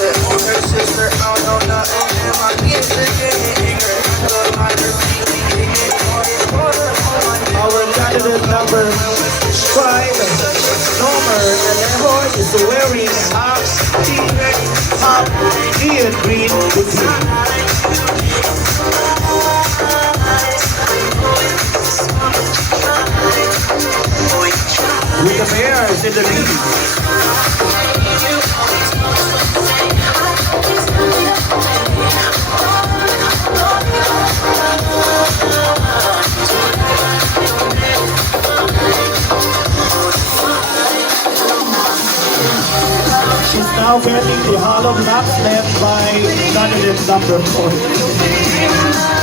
said, oh, her sister, I don't know nothing. And my kids are getting ignorant. Look like her thinking, Our candidate number 5, Nomer Alejo, is wearing half neon green bikini. With the bears in the lead. She's now getting the hollow blocks led by candidate number 4.